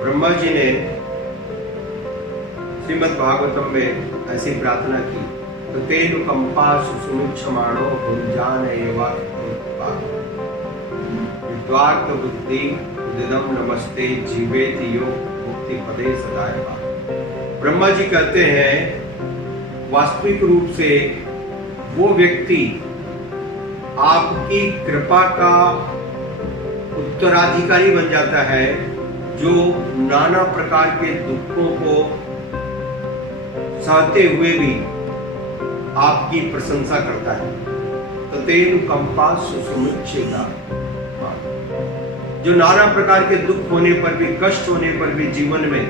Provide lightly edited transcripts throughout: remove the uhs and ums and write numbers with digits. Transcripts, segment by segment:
ब्रह्मा जी ने श्रीमद् भागवतम में ऐसी प्रार्थना की, तो तेनु कंपा सुसुमुक्षमाणो भुंजान विद्वार्थ बुद्धि उदिदम नमस्ते जीवेति यो मुक्ति पदे सदाएवा। ब्रह्मा जी कहते हैं वास्तविक रूप से वो व्यक्ति आपकी कृपा का उत्तराधिकारी बन जाता है जो नाना प्रकार के दुखों को सहते हुए भी आपकी प्रशंसा करता है। ततेनु कंपा सुसुमुच्छेदा, जो नाना प्रकार के दुख होने पर भी, कष्ट होने पर भी, जीवन में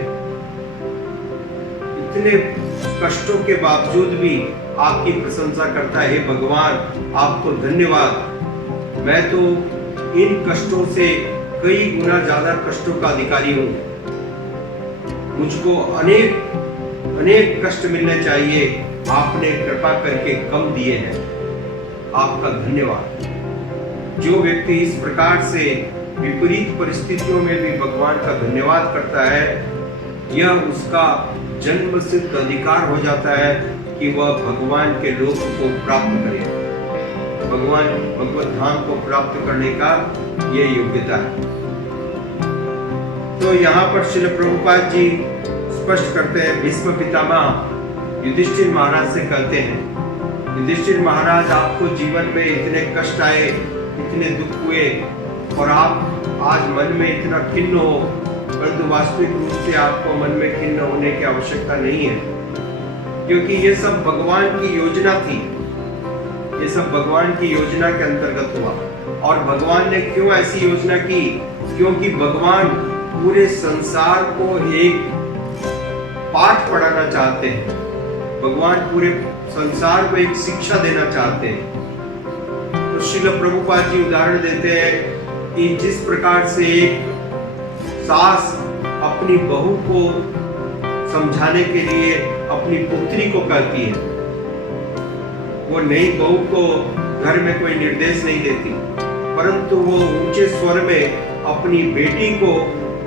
इतने कष्टों के बावजूद भी आपकी प्रशंसा करता है। भगवान आपको धन्यवाद, मैं तो इन कष्टों से कई गुना ज्यादा कष्टों का अधिकारी हूं, मुझको अनेक कष्ट मिलने चाहिए, आपने कृपा करके कम दिए हैं, आपका धन्यवाद। जो व्यक्ति इस प्रकार से विपरीत परिस्थितियों में भी भगवान का धन्यवाद करता है, यह उसका जन्म सिद्ध अधिकार हो जाता है कि वह भगवान के लोक को प्राप्त करे, भगवान भगवत धाम को प्राप्त करने का यह योग्यता है। तो यहाँ पर श्रील प्रभुपाद जी स्पष्ट करते हैं, भीष्म पितामह युधिष्ठिर महाराज से कहते हैं, युधिष्ठिर महाराज आपको जीवन में इतने कष्ट आए, इतने दुख हुए और आप आज मन में इतना खिन्न हो, परंतु वास्तविक रूप से आपको मन में खिन्न होने की आवश्यकता नहीं है, क्योंकि ये सब भगवान की योजना थी, ये सब भगवान की योजना के अंतर्गत हुआ। और भगवान ने क्यों ऐसी योजना की? क्योंकि भगवान पूरे संसार को एक पाठ पढ़ाना चाहते हैं, भगवान पूरे संसार को एक शिक्षा देना चाहते हैं। तो श्रील प्रभुपाद जी उदाहरण देते हैं कि जिस प्रकार से एक सास अपनी बहू को समझाने के लिए अपनी पुत्री को कहती है, वो नई बहू को घर में कोई निर्देश नहीं देती, परंतु वो ऊंचे स्वर में अपनी बेटी को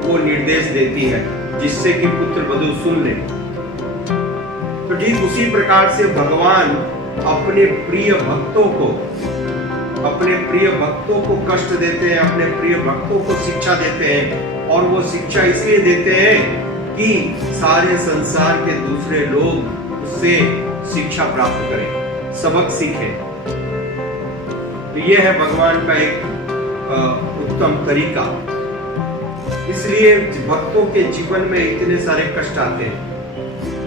वो निर्देश देती है, जिससे कि पुत्र वधू सुन ले। तो ठीक उसी प्रकार से भगवान अपने प्रिय भक्तों को कष्ट देते हैं, अपने प्रिय भक्तों को शिक्षा देते हैं, और वो शिक्षा इसलिए देते हैं कि सारे संसार के दूसरे लोग उससे शिक्षा प्राप्त करें, सबक सीखें। तो यह है भगवान का एक उत्तम तरीका। इसलिए भक्तों के जीवन में इतने सारे कष्ट आते हैं,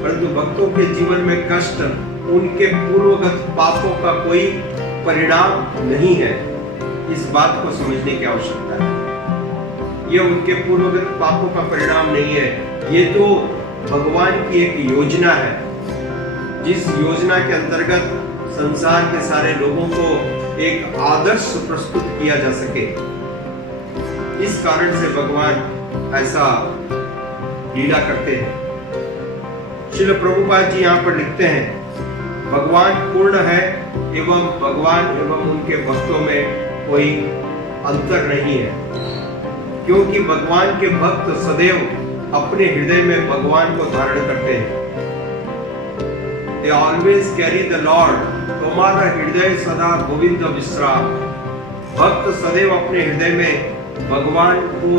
परंतु भक्तों के जीवन में कष्ट उनके पूर्वगत पापों का कोई परिणाम नहीं है, इस बात को समझने की आवश्यकता है। यह उनके पूर्वगत पापों का परिणाम नहीं है, ये तो भगवान की एक योजना है, जिस योजना के अंतर्गत संसार के सारे लोगों को एक आदर्श प्रस्तुत किया जा सके। इस कारण से भगवान ऐसा लीला करते हैं। श्रील प्रभुपाद जी यहाँ पर लिखते हैं, भगवान पूर्ण है एवं भगवान एवं उनके भक्तों में कोई अंतर नहीं है, क्योंकि भगवान के भक्त सदैव अपने हृदय में भगवान को धारण करते हैं। They always carry the Lord, तुम्हारा हृदय सदा गोविंद विश्राम। भक्त सदैव अपने हृदय में भगवान को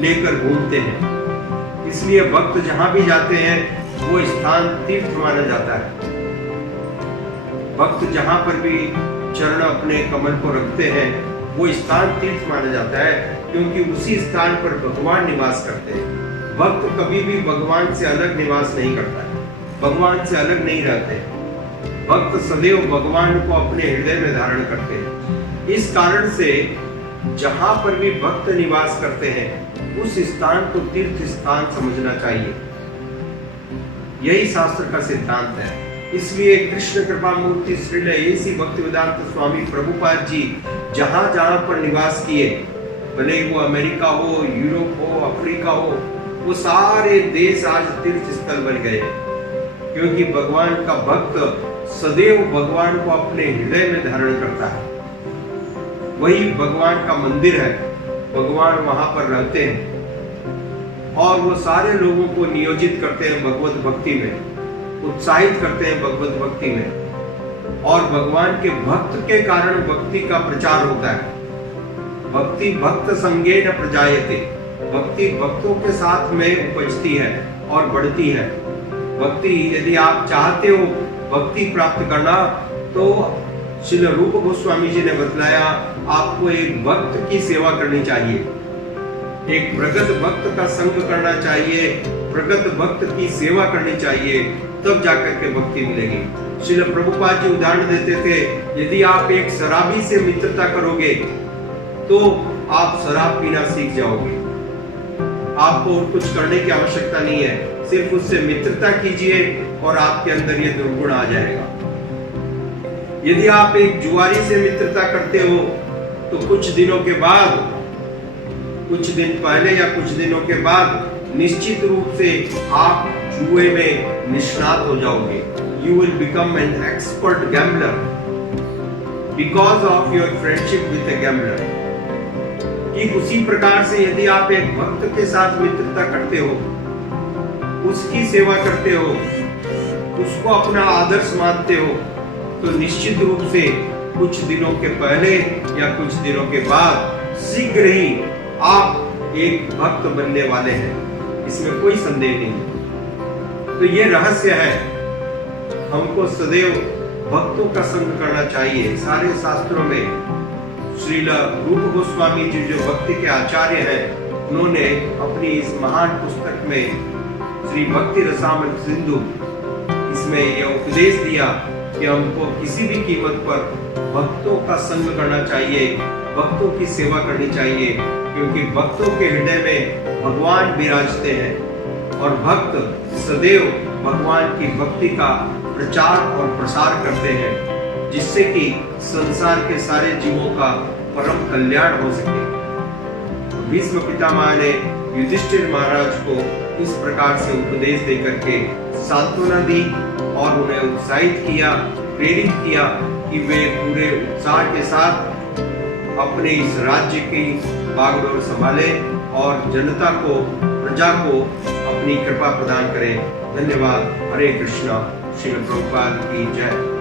लेकर घूमते हैं, इसलिए भक्त जहां भी जाते हैं वो स्थान तीर्थ माना जाता है। भक्त जहां पर भी चरण अपने कमल को रखते हैं वो स्थान तीर्थ माना जाता है, क्योंकि उसी स्थान पर भगवान निवास करते हैं। भक्त कभी भी भगवान से अलग निवास नहीं करता है, भगवान से अलग नहीं रहते। भक्त सदैव भगवान को अपने हृदय में धारण करते हैं। इस कारण से जहां पर भी भक्त निवास करते हैं उस स्थान को तीर्थ स्थान समझना चाहिए, यही शास्त्र का सिद्धांत है। इसलिए कृष्ण कृपा मूर्ति श्रील ऐसी भक्तिवेदांत स्वामी प्रभुपाद जी जहां जहां पर निवास किए, भले वो अमेरिका हो, यूरोप हो, अफ्रीका हो, वो सारे देश आज तीर्थ स्थल बन गए, क्योंकि भगवान का भक्त सदैव भगवान को अपने हृदय में धारण करता है। वही भगवान का मंदिर है, भगवान वहां पर रहते हैं। और वो सारे लोगों को नियोजित करते हैं भगवत भक्ति में, उत्साहित करते हैं भगवत भक्ति में, और भगवान के भक्त के कारण भक्ति का प्रचार होता है। भक्ति भक्त संगेन प्रजायते, भक्ति भक्तों के साथ में उपजती है और बढ़ती है। भक्ति, यदि आप चाहते हो भक्ति प्राप्त करना, तो श्रील रूप गोस्वामी जी ने बतलाया, आपको एक भक्त की सेवा करनी चाहिए, एक प्रगत भक्त का संग करना चाहिए, प्रगत भक्त की सेवा करनी चाहिए, तब जाकर के भक्ति मिलेगी। श्रील प्रभुपाद जी उदाहरण देते थे, यदि आप एक शराबी से मित्रता करोगे तो आप शराब पीना सीख जाओगे। आपको कुछ करने की आवश्यकता नहीं है, सिर्फ उससे मित्रता कीजिए और आपके अंदर ये दुर्गुण आ जाएगा। यदि आप एक जुआरी से मित्रता करते हो तो कुछ दिनों के बाद, कुछ दिन पहले या कुछ दिनों के बाद निश्चित रूप से आप जुए में निष्णात हो जाओगे। You will become an expert gambler because of your friendship with a gambler। ठीक उसी प्रकार से यदि आप एक भक्त के साथ मित्रता करते हो, उसकी सेवा करते हो, उसको अपना आदर्श मानते हो, तो निश्चित रूप से कुछ दिनों के पहले या कुछ दिनों के बाद शीघ्र ही आप एक भक्त बनने वाले हैं, इसमें कोई संदेह नहीं। तो ये रहस्य है, हमको सदैव भक्तों का संग करना चाहिए। सारे शास्त्रों में श्रील रूप गोस्वामी जी जो भक्ति के आचार्य हैं, उन्होंने अपनी इस महान पुस्तक में श्री भक्ति रसामृत सिंधु, इसमें यह उपदेश दिया कि हमको किसी भी कीमत पर भक्तों का संग करना चाहिए, भक्तों की सेवा करनी चाहिए, क्योंकि भक्तों के हृदय में भगवान विराजते हैं और भक्त सदैव भगवान की भक्ति का प्रचार और प्रसार करते हैं, जिससे कि संसार के सारे जीवों का परम कल्याण हो सके। भीष्म पितामह ने युधिष्ठिर महाराज को इस प्रकार से उपदेश देकर के सांत्वना दी और उन्हें उत्साहित किया, प्रेरित किया कि वे पूरे उत्साह के साथ अपने इस राज्य की बागडोर संभाले और जनता को, प्रजा को अपनी कृपा प्रदान करें। धन्यवाद। हरे कृष्णा। श्रील प्रभुपाद की जय।